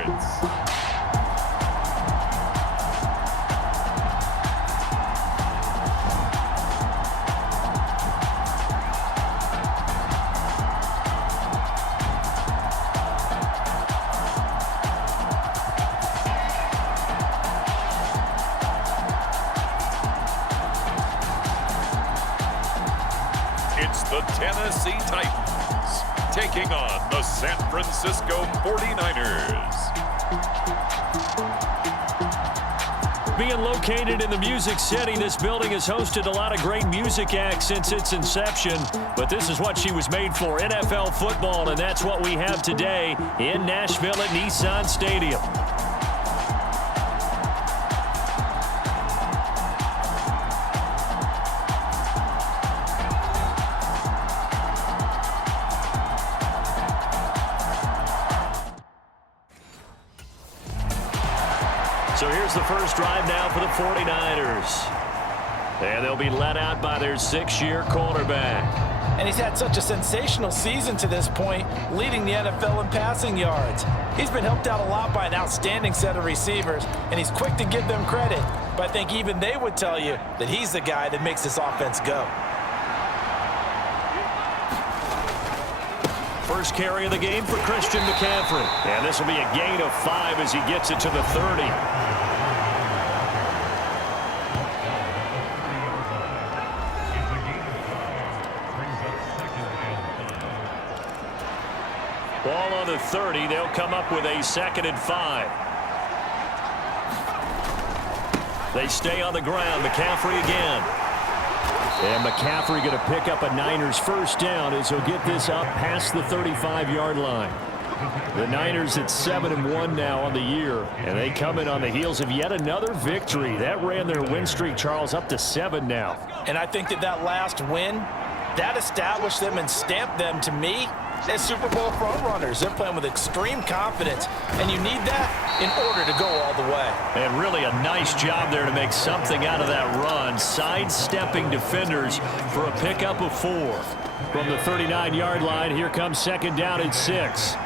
yards. It's the Tennessee Titans taking on the San Francisco 49ers. Being located in the Music City, this building has hosted a lot of great music acts since its inception, but this is what she was made for, NFL football, and that's what we have today in Nashville at Nissan Stadium. So here's the first drive now for the 49ers. And they'll be led out by their 6-year quarterback. And he's had such a sensational season to this point, leading the NFL in passing yards. He's been helped out a lot by an outstanding set of receivers, and he's quick to give them credit. But I think even they would tell you that he's the guy that makes this offense go. First carry of the game for Christian McCaffrey. And this will be a gain of 5 as he gets it to the 30. Ball on the 30. They'll come up with a 2nd and 5. They stay on the ground. McCaffrey again. And McCaffrey going to pick up a Niners first down as he'll get this up past the 35-yard line. The Niners at 7-1 now on the year, and they come in on the heels of yet another victory. That ran their win streak, Charles, up to 7 now. And I think that last win, that established them and stamped them, to me, as Super Bowl front runners. They're playing with extreme confidence, and you need that in order to go all the way. And really a nice job there to make something out of that run, sidestepping defenders for a pickup of 4. From the 39-yard line, here comes 2nd down and 6.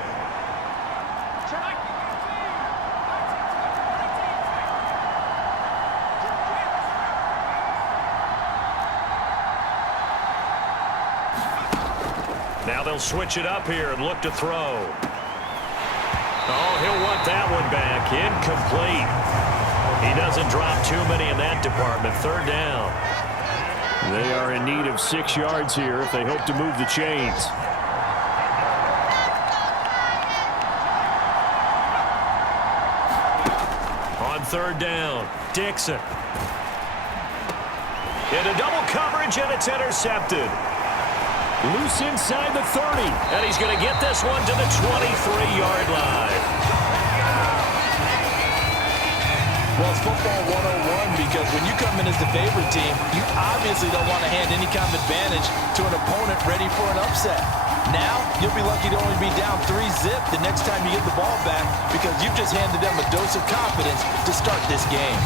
Now they'll switch it up here and look to throw. Oh, he'll want that one back. Incomplete. He doesn't drop too many in that department. 3rd down. They are in need of 6 yards here if they hope to move the chains. On 3rd down, Dixon. Into double coverage, and it's intercepted. Loose inside the 30, and he's going to get this one to the 23-yard line. Well, it's football 101 because when you come in as the favorite team, you obviously don't want to hand any kind of advantage to an opponent ready for an upset. Now, you'll be lucky to only be down 3-zip the next time you get the ball back because you've just handed them a dose of confidence to start this game.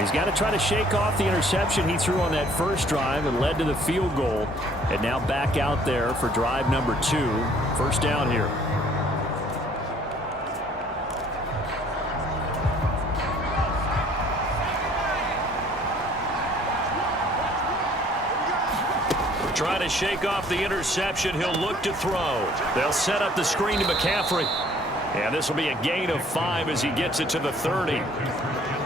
He's got to try to shake off the interception he threw on that first drive and led to the field goal. And now back out there for drive number 2. 1st down here. Try to shake off the interception. He'll look to throw. They'll set up the screen to McCaffrey. And this will be a gain of 5 as he gets it to the 30.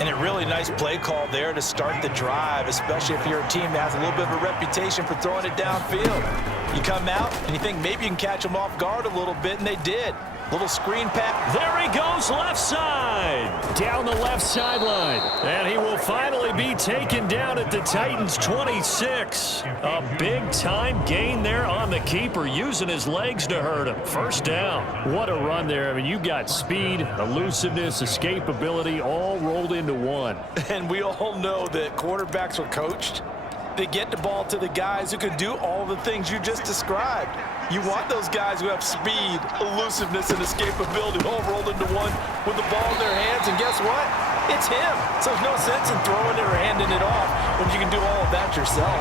And a really nice play call there to start the drive, especially if you're a team that has a little bit of a reputation for throwing it downfield. You come out and you think maybe you can catch them off guard a little bit, and they did. Little screen pass. There he goes, left side. Down the left sideline. And he will finally be taken down at the Titans' 26. A big-time gain there on the keeper, using his legs to hurt him. First down. What a run there. I mean, you got speed, elusiveness, escapability, all rolled into one. And we all know that quarterbacks are coached. They get the ball to the guys who can do all the things you just described. You want those guys who have speed, elusiveness, and escapability all rolled into one with the ball in their hands. And guess what? It's him. So there's no sense in throwing it or handing it off when you can do all of that yourself.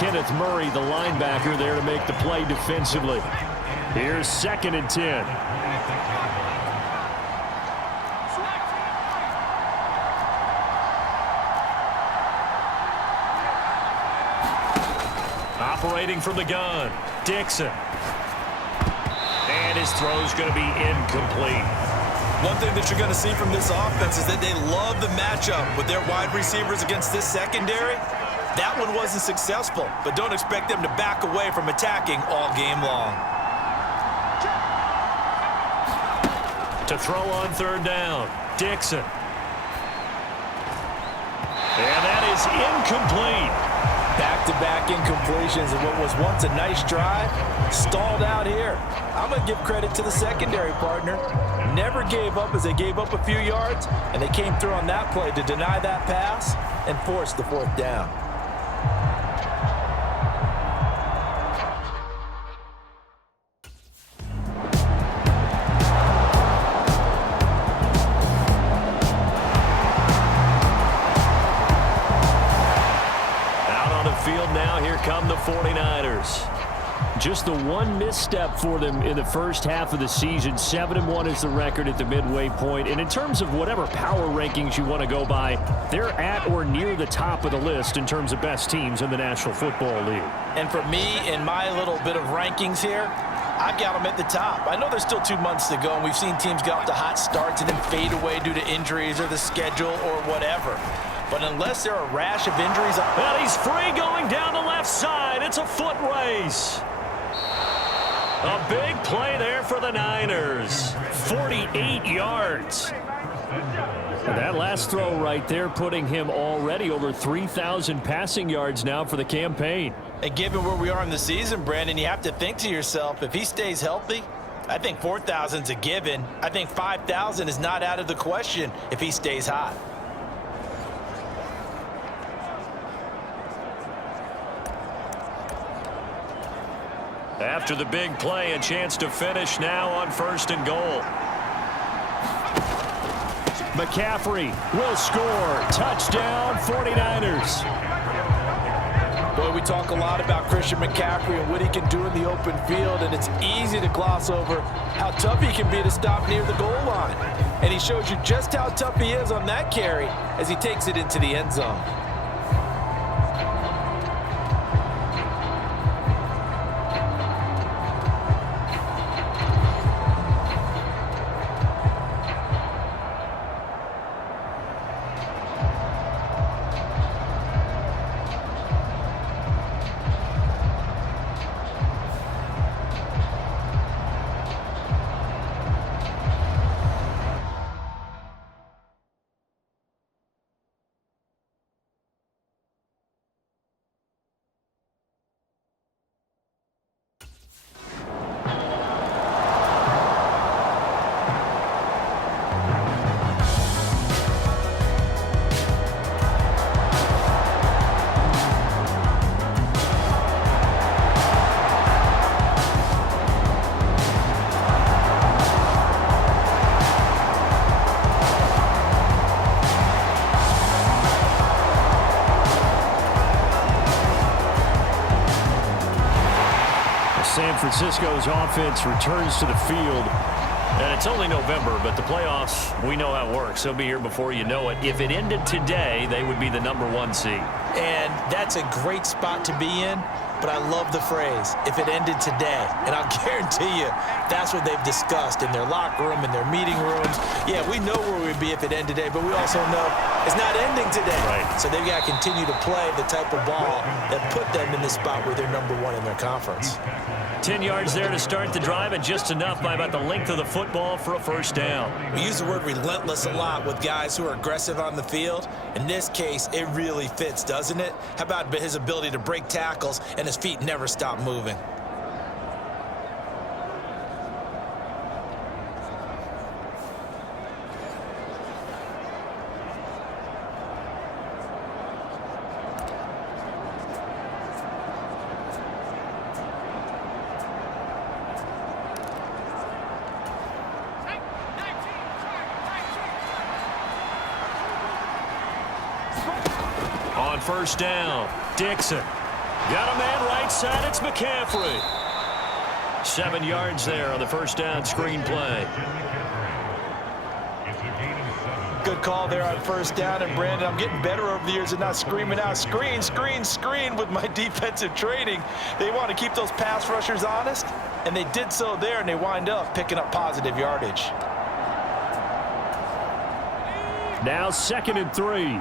Kenneth Murray, the linebacker, there to make the play defensively. Here's 2nd and 10. Operating from the gun, Dixon. And his throw's going to be incomplete. One thing that you're going to see from this offense is that they love the matchup with their wide receivers against this secondary. That one wasn't successful, but don't expect them to back away from attacking all game long. To throw on 3rd down, Dixon. And that is incomplete. Back-to-back incompletions of what was once a nice drive, stalled out here. I'm going to give credit to the secondary partner. Never gave up as they gave up a few yards, and they came through on that play to deny that pass and force the 4th down. Come the 49ers. Just the one misstep for them in the first half of the season. 7-1 is the record at the midway point. And in terms of whatever power rankings you want to go by, they're at or near the top of the list in terms of best teams in the National Football League. And for me, in my little bit of rankings here, I've got them at the top. I know there's still 2 months to go, and we've seen teams get off to hot starts and then fade away due to injuries or the schedule or whatever. But unless there are a rash of injuries... Well, he's free going down the left side. It's a foot race. A big play there for the Niners. 48 yards. And that last throw right there putting him already over 3,000 passing yards now for the campaign. And given where we are in the season, Brandon, you have to think to yourself, if he stays healthy, I think 4,000 is a given. I think 5,000 is not out of the question if he stays hot. After the big play, a chance to finish now on 1st and goal. McCaffrey will score. Touchdown, 49ers. Boy, we talk a lot about Christian McCaffrey and what he can do in the open field, and it's easy to gloss over how tough he can be to stop near the goal line. And he shows you just how tough he is on that carry as he takes it into the end zone. San Francisco's offense returns to the field. And it's only November, but the playoffs, we know how it works. They'll be here before you know it. If it ended today, they would be the #1 seed. And that's a great spot to be in, but I love the phrase, if it ended today. And I'll guarantee you, that's what they've discussed in their locker room, in their meeting rooms. Yeah, we know where we'd be if it ended today, but we also know it's not ending today. Right. So they've got to continue to play the type of ball that put them in the spot where they're #1 in their conference. 10 yards there to start the drive, and just enough by about the length of the football for a first down. We use the word relentless a lot with guys who are aggressive on the field. In this case, it really fits, doesn't it? How about his ability to break tackles and his feet never stop moving? On first down, Dixon. Got a man right side, it's McCaffrey. 7 yards there on the first down screen play. Good call there on first down, and Brandon, I'm getting better over the years at not screaming out screen, screen, screen with my defensive training. They want to keep those pass rushers honest, and they did so there, and they wind up picking up positive yardage. Now 2nd and 3.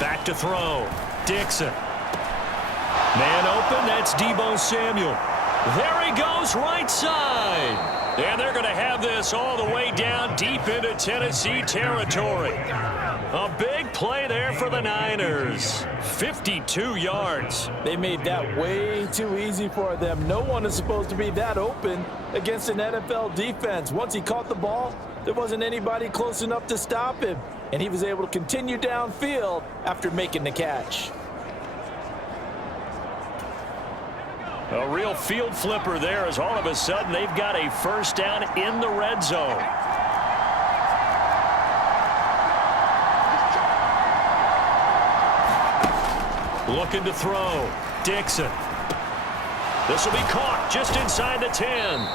Back to throw. Dixon. Man open, that's Deebo Samuel. There he goes, right side. And they're going to have this all the way down deep into Tennessee territory. A big play there for the Niners. 52 yards. They made that way too easy for them. No one is supposed to be that open against an NFL defense. Once he caught the ball, there wasn't anybody close enough to stop him. And he was able to continue downfield after making the catch. A real field flipper there, as all of a sudden they've got a first down in the red zone. Looking to throw. Dixon. This will be caught just inside the 10.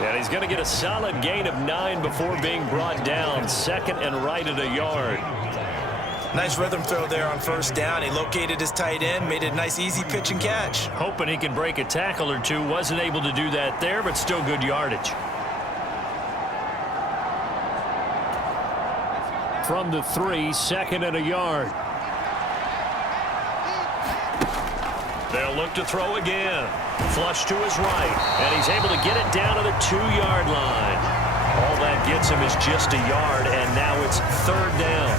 And he's going to get a solid gain of 9 before being brought down. 2nd and right at a yard. Nice rhythm throw there on first down. He located his tight end, made it a nice easy pitch and catch. Hoping he can break a tackle or two. Wasn't able to do that there, but still good yardage. From the 3, 2nd and a yard. They'll look to throw again. Flush to his right, and he's able to get it down to the 2-yard line. All that gets him is just a yard, and now it's 3rd down.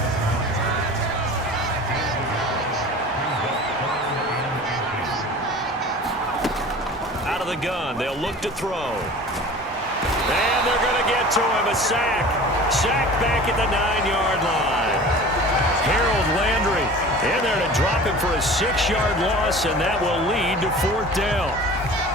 Out of the gun, they'll look to throw. And they're going to get to him, a sack. Sack back at the 9-yard line. Harold Landry in there to drop him for a 6-yard loss, and that will lead to 4th down.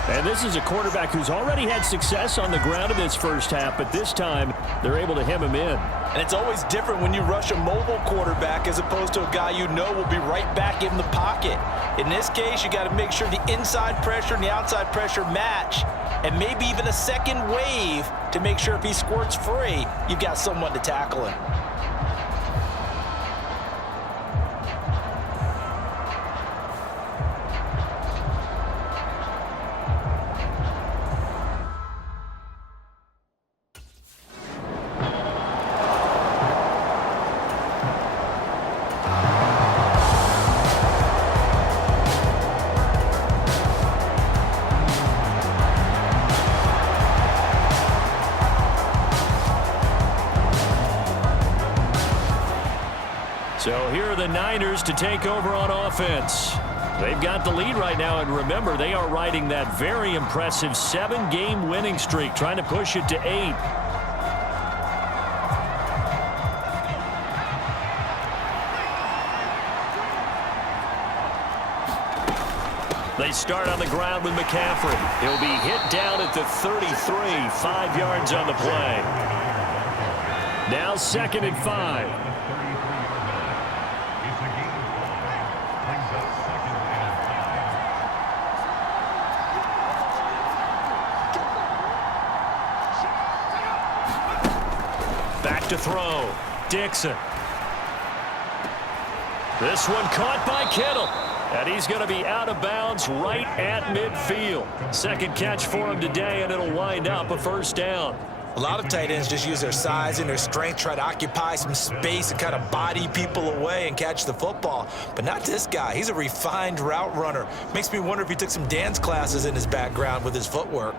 And this is a quarterback who's already had success on the ground in this first half, but this time they're able to hem him in. And it's always different when you rush a mobile quarterback as opposed to a guy you know will be right back in the pocket. In this case, you got to make sure the inside pressure and the outside pressure match, and maybe even a second wave to make sure if he squirts free, you've got someone to tackle him. So here are the Niners to take over on offense. They've got the lead right now, and remember, they are riding that very impressive 7-game winning streak, trying to push it to 8. They start on the ground with McCaffrey. He'll be hit down at the 33, 5 yards on the play. Now 2nd and 5. Back to throw. Dixon. This one caught by Kittle. And he's going to be out of bounds right at midfield. Second catch for him today, and it'll wind up a first down. A lot of tight ends just use their size and their strength, try to occupy some space and kind of body people away and catch the football. But not this guy. He's a refined route runner. Makes me wonder if he took some dance classes in his background with his footwork.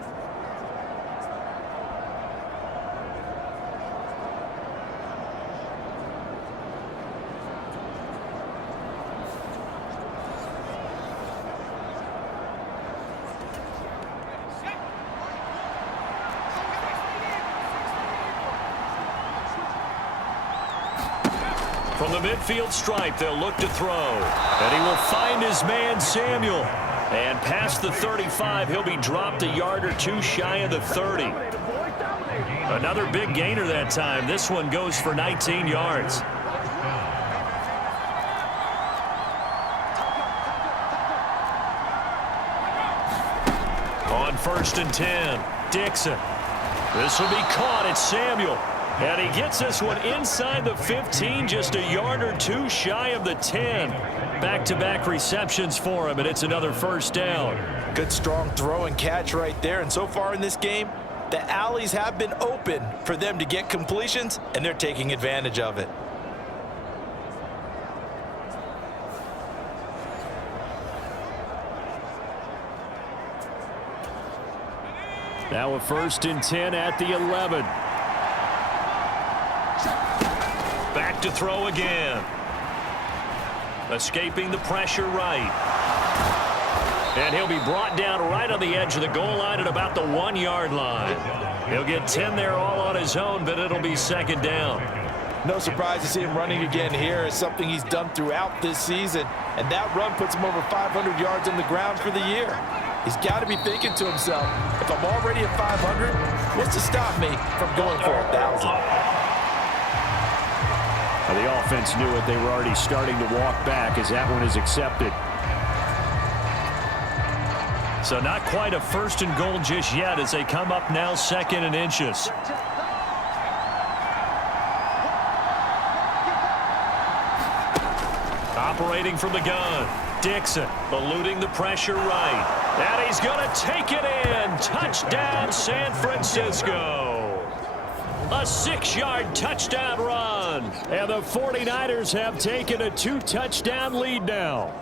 From the midfield stripe, they'll look to throw. And he will find his man, Samuel. And past the 35, he'll be dropped a yard or two shy of the 30. Another big gainer that time. This one goes for 19 yards. On 1st and 10, Dixon. This will be caught. It's Samuel. And he gets this one inside the 15, just a yard or two shy of the 10. Back-to-back receptions for him, and it's another first down. Good, strong throw and catch right there. And so far in this game, the alleys have been open for them to get completions, and they're taking advantage of it. Now a 1st and 10 at the 11. Back to throw again. Escaping the pressure right. And he'll be brought down right on the edge of the goal line at about the 1-yard line. He'll get 10 there all on his own, but it'll be 2nd down. No surprise to see him running again here. It's something he's done throughout this season. And that run puts him over 500 yards on the ground for the year. He's got to be thinking to himself, if I'm already at 500, what's to stop me from going for 1,000? The offense knew it. They were already starting to walk back as that one is accepted. So not quite a 1st and goal just yet as they come up now 2nd and inches. Operating from the gun. Dixon eluding the pressure right. And he's going to take it in. Touchdown, San Francisco. A 6-yard touchdown run. And the 49ers have taken a 2-touchdown lead now.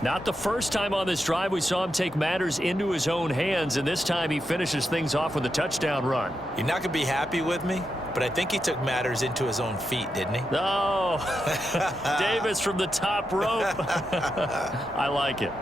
Not the first time on this drive we saw him take matters into his own hands, and this time he finishes things off with a touchdown run. You're not going to be happy with me, but I think he took matters into his own feet, didn't he? No. Davis from the top rope. I like it.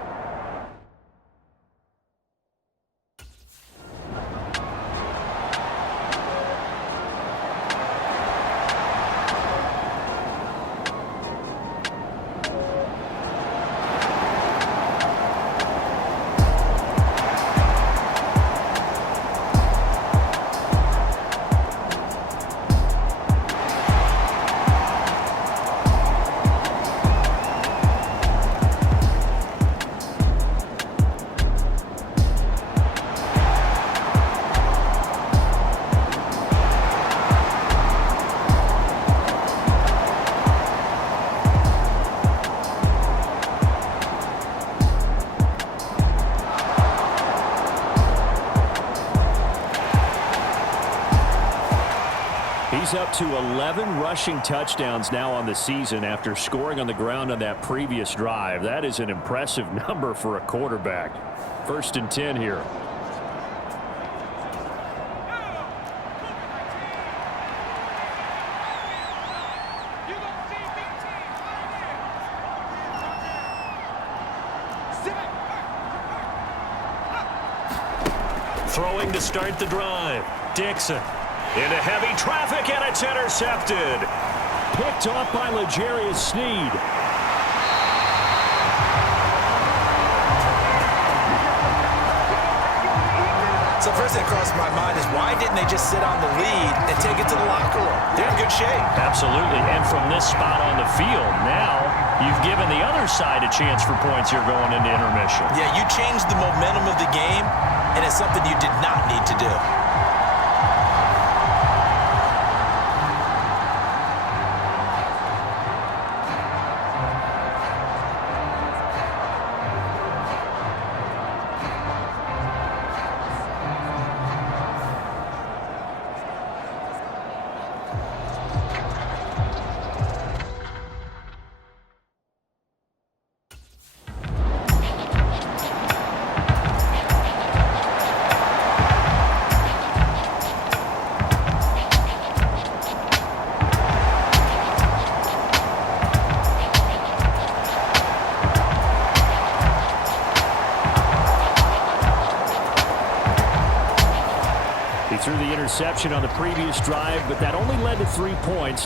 He's up to 11 rushing touchdowns now on the season after scoring on the ground on that previous drive. That is an impressive number for a quarterback. 1st and 10 here. Throwing to start the drive. Dixon. Into heavy traffic, and it's intercepted. Picked off by L'Jarius Sneed. So first thing that crossed my mind is why didn't they just sit on the lead and take it to the locker room? They're in good shape. Absolutely, and from this spot on the field, now you've given the other side a chance for points here going into intermission. Yeah, you changed the momentum of the game, and it's something you did not need to do. He threw the interception on the previous drive, but that only led to 3 points.